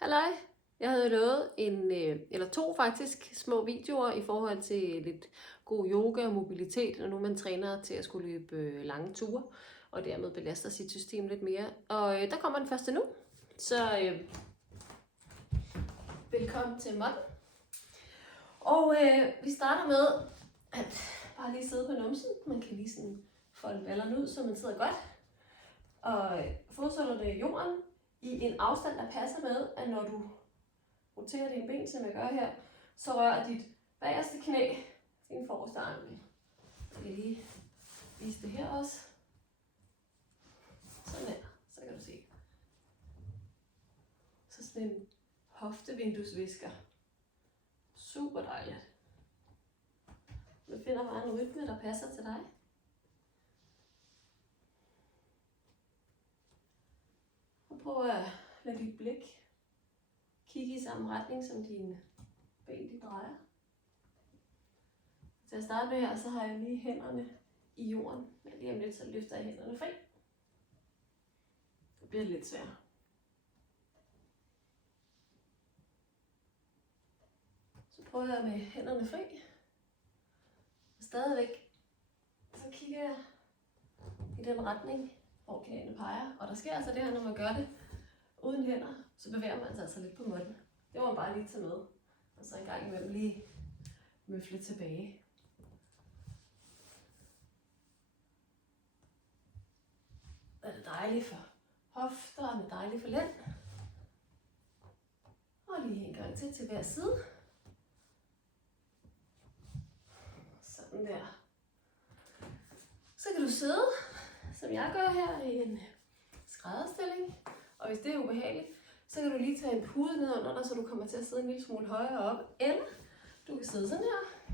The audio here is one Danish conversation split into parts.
Halløj! Jeg havde lovet eller to faktisk små videoer i forhold til lidt god yoga og mobilitet, når nu man træner til at skulle løbe lange ture, og dermed belaster sit system lidt mere. Og der kommer den første nu, så velkommen til mig. Og vi starter med at bare lige sidde på numsen. Man kan lige sådan folde ballerne ud, så man sidder godt. Og fodsålerne i jorden i en afstand, der passer med, at når du roterer dine ben, som jeg gør her, så rører dit bagerste knæ din forreste ankel. Jeg kan lige vise det her også. Sådan her, så kan du se. Så sådan en hoftevinduesvisker. Super dejligt. Du finder bare en rytme, der passer til dig. Og prøv at lade dit blik kigge i samme retning, som dine ben de drejer. Til at starte med her, så har jeg lige hænderne i jorden. Men lige om lidt, så løfter jeg hænderne fri. Det bliver lidt svært. Så prøver jeg med hænderne fri. Og stadigvæk, så kigger jeg i den retning, hvor knæene peger. Og der sker altså det her, når man gør det uden hænder, så bevæger man sig altså lidt på måtten. Det må man bare lige tage med. Og så en gang imellem lige møfle tilbage. Er det dejligt for hofterne, dejligt for lænd. Og lige en gang til hver side. Sådan der. Så kan du sidde, som jeg gør her, i en skrædderstilling. Og hvis det er ubehageligt, så kan du lige tage en pude ned under dig, så du kommer til at sidde en lille smule højere op. Eller du kan sidde sådan her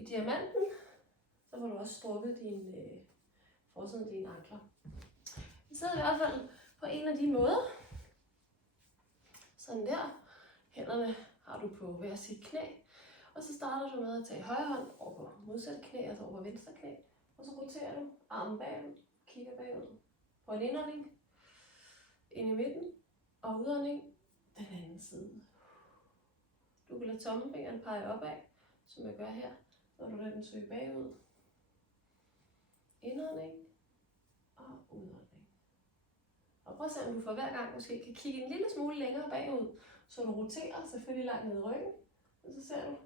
i diamanten. Så får du også strukket forsiden af dine ankler. Vi sidder i hvert fald på en af de måder. Sådan der. Hænderne har du på hver sit knæ. Og så starter du med at tage højre hånd over på modsatte knæ, altså over på venstre knæ. Og så roterer du armen bagud, kigger bagud. På en indånding, ind i midten, og udånding, den anden side. Du kan lade tommelfingeren pege opad, som jeg gør her, når du lader den søge bagud. Indånding og udånding. Og prøv at se, om du for hver gang måske kan kigge en lille smule længere bagud, så du roterer selvfølgelig langt ned i ryggen. Og så ser du,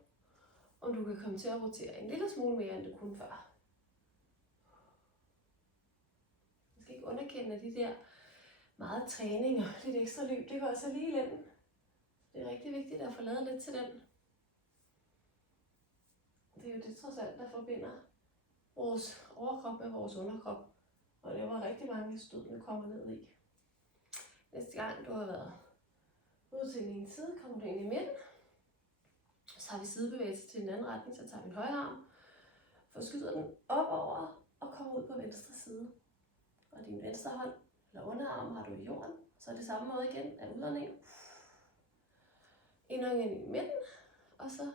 om du kan komme til at rotere en lille smule mere, end du kunne før. Man skal ikke underkende de der meget træning og lidt ekstra løb. Det går altså lige i lænden. Det er rigtig vigtigt at få lavet lidt til den. Det er jo det trods alt, der forbinder vores overkrop med vores underkrop. Og det var rigtig mange stød, nu kommer ned i. Næste gang du har været ud til den ene side, kommer du ind i midten. Så har vi sidebevægelse til den anden retning, så tager vi en højre arm. Forskyder den op over og kommer ud på venstre side. Og din venstre hånd eller underarm har du i jorden. Så er det samme måde igen af udånding. Indånding i midten, og så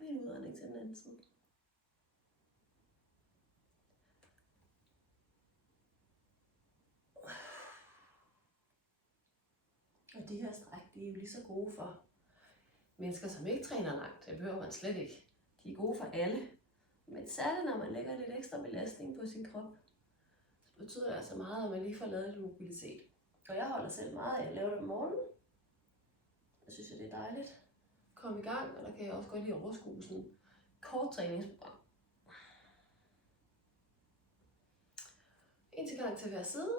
en udånding til den anden side. Og de her stræk, de er jo lige så gode for mennesker, som ikke træner langt. Det behøver man slet ikke. De er gode for alle. Men særligt når man lægger lidt ekstra belastning på sin krop, så betyder det altså meget, at man lige får lavet lidt mobilitet. Og jeg holder selv meget af at lave det om morgenen. Jeg synes, det er dejligt at komme i gang, og der kan jeg også godt lide at overskue sådan et kort træningsprogram. En til gang til hver side.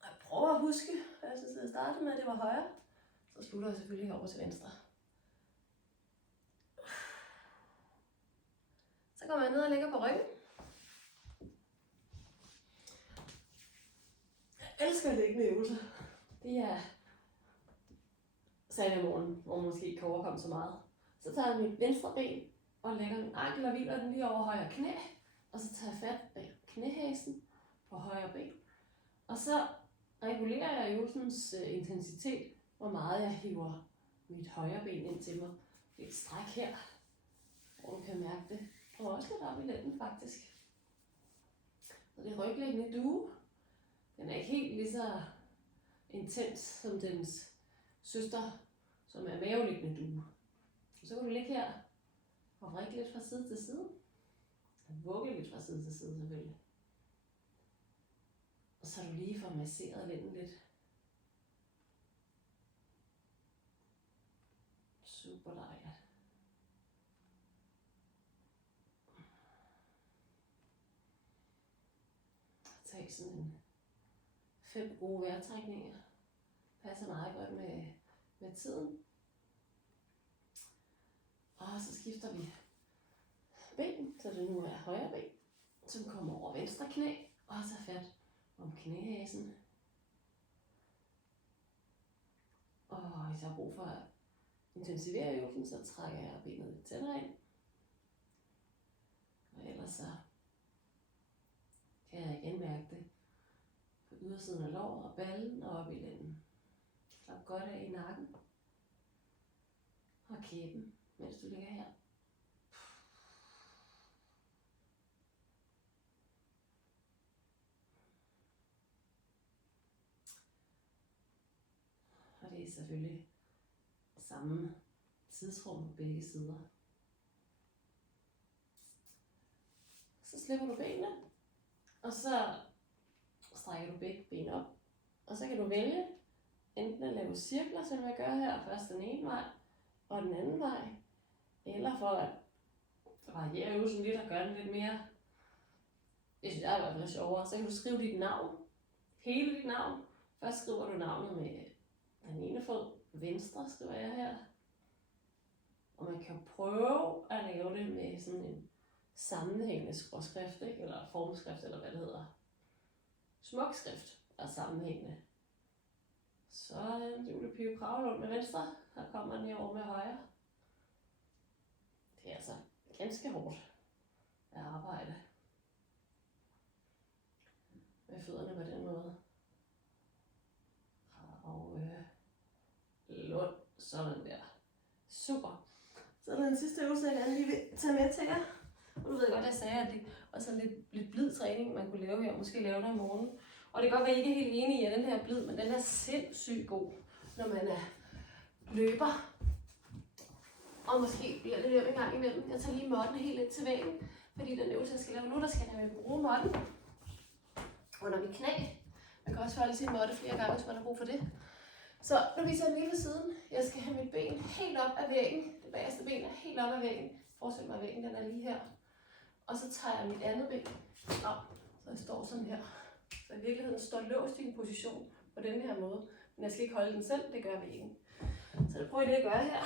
Og jeg prøver at huske, hvad jeg synes, jeg startede med, at det var højre. Så slutter jeg selvfølgelig over til venstre. Så går man ned og lægger på ryggen. Jeg elsker liggende øvelser. Det er særligt om morgenen, hvor man måske ikke kan overkomme så meget. Så tager jeg mit venstre ben og lægger min ankel og hviler den lige over højre knæ. Og så tager jeg fat bag knæhæsen på højre ben. Og så regulerer jeg øvelsens intensitet, hvor meget jeg hiver mit højre ben ind til mig. Et stræk her, hvor du kan mærke det. Og også lidt op i lænden faktisk. Så det er ryglæggende due. Den er ikke helt lige så intens som dens søster, som er maveliggende due. Så kan du ligge her og vrikke lidt fra side til side. Vugge lidt fra side til side selvfølgelig. Og så du lige får masseret lænden lidt. Super dejligt. Tag sådan en 5 gode vejrtrækninger. Passer meget godt med tiden. Og så skifter vi ben, så det nu er højre ben, som kommer over venstre knæ, og tager fat om knæhasen. Og hvis jeg har brug for at intensivere øvelsen, så trækker jeg benet lidt tættere ind. Og ellers så kan jeg igen mærke det på ydersiden af låret og ballen og op i lænden. Slap godt af i nakken og kæben, mens du ligger her. Og det er selvfølgelig samme tidsrum på begge sider. Så slipper du benene, og så strækker du begge ben op. Og så kan du vælge enten at lave cirkler, som jeg gør her, først den ene vej og den anden vej, eller for at variere øvelsen lidt og gøre den lidt mere, det synes jeg er i hvert fald sjovere, så kan du skrive dit navn, hele dit navn. Først skriver du navnet med den ene fod, venstre skriver jeg her. Og man kan prøve at lave det med sådan en sammenhængende skråskrift, ikke? Eller formskrift, eller hvad det hedder. Smukskrift er sammenhængende. Så er det Julie Pio Kragelund med venstre. Her kommer den over med højre. Det er altså ganske hårdt at arbejde med fødderne på den måde. Og lund, sådan der. Super. Så er der den sidste øvelse, jeg gerne lige vil tage med til jer. Og du ved godt, jeg sagde, at det var sådan lidt blid træning, man kunne lave her, måske lave det om morgenen. Og det kan godt være, at I ikke er helt enige i, at den her blid, men den er sindssygt god, når man er løber. Og måske bliver det løb en gang imellem. Jeg tager lige måtten helt ind til væggen, fordi den øvelse, jeg skal lave nu, der skal jeg bruge måtten under mit knæ. Man kan også holde sin måtte flere gange, hvis man har brug for det. Så nu viser jeg den lige ved siden. Jeg skal have mit ben helt op ad væggen. Det bagerste ben er helt op ad væggen. Forestil mig, at væggen den er lige her. Og så tager jeg mit andet ben op, så jeg står sådan her. Så i virkeligheden står låst i en position på den her måde. Men jeg skal ikke holde den selv, det gør væggen. Så det prøver jeg lige at gøre her.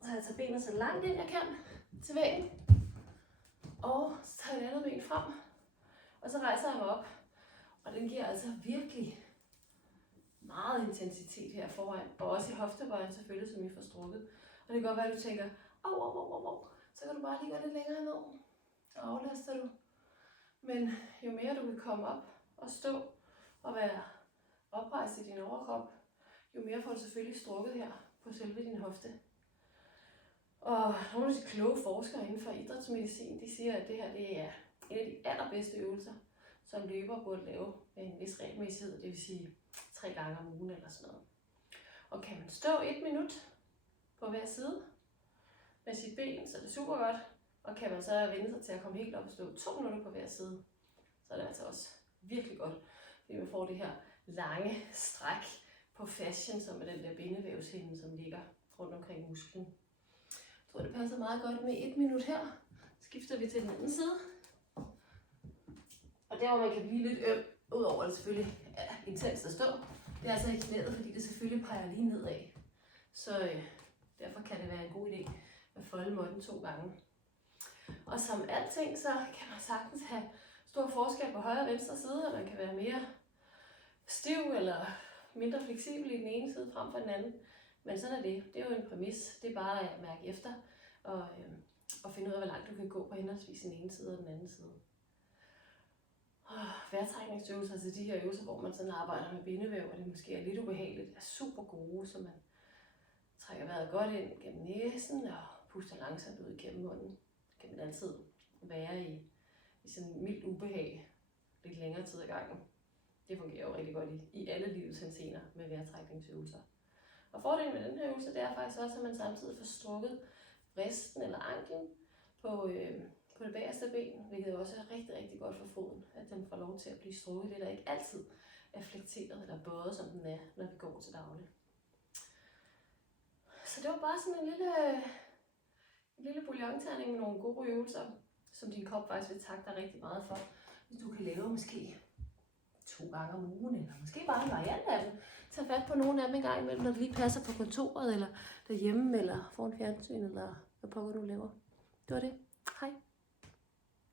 Så jeg tager benet så langt ind jeg kan til væggen. Og så tager jeg det andet ben frem. Og så rejser jeg mig op. Og den giver altså virkelig meget intensitet her foran. Og også i hoftebøjen selvfølgelig, som I får strukket. Og det kan godt være, at du tænker, så kan du bare lige gå lidt længere ned. Så aflaster du. Men jo mere du vil komme op og stå og være oprejst i din overkrop, jo mere får du selvfølgelig strukket her på selve din hofte. Og nogle af de kloge forskere inden for idrætsmedicin, de siger, at det her det er en af de allerbedste øvelser, som løber burde lave med en vis regelmæssighed, det vil sige 3 gange om ugen eller sådan noget. Og kan man stå 1 minut på hver side med sit ben, så er det super godt. Og kan man så vende sig til at komme helt op og stå 2 minutter på hver side, så er det altså også virkelig godt, fordi man får det her lange stræk på fascien, som er den der bindevævshinde, som ligger rundt omkring musklen. Jeg tror, det passer meget godt med 1 minut her. Skifter vi til den anden side. Og der, hvor man kan blive lidt øm, udover det selvfølgelig er intenst at stå, det er altså i knæet, fordi det selvfølgelig peger lige nedad. Så derfor kan det være en god idé at folde måtten 2 gange. Og som alting, så kan man sagtens have stor forskel på højre og venstre side, og man kan være mere stiv eller mindre fleksibel i den ene side frem for den anden. Men sådan er det. Det er jo en præmis. Det er bare at mærke efter og finde ud af, hvor langt du kan gå på henholdsvis den ene side og den anden side. Vejrtrækningsøvelser, altså de her øvelser, hvor man sådan arbejder med bindevæv, og det måske er lidt ubehageligt, er super gode, så man trækker vejret godt ind gennem næsen og puster langsomt ud gennem munden. Det kan man altid være i sådan mild ubehag lidt længere tid ad gangen. Det fungerer jo rigtig godt i alle livets henseender med vejrtrækningsøvelser. Og fordelen med den her øvelse, det er faktisk også, at man samtidig får strukket vristen eller anklen på det bagerste ben, hvilket også er rigtig, rigtig godt for foden, at den får lov til at blive strukket lidt, og ikke altid er flekteret eller bøjet, som den er, når vi går til daglig. Så det var bare sådan en lille bouillonterning med nogle gode øvelser, som din krop faktisk vil takke dig rigtig meget for. Hvis du kan lave måske 2 gange om ugen, eller måske bare en variant af dem. Tag fat på nogle af dem en gang imellem, når det lige passer på kontoret, eller derhjemme, eller foran fjernsynet, eller hvad pokker du laver. Det var det. Hej.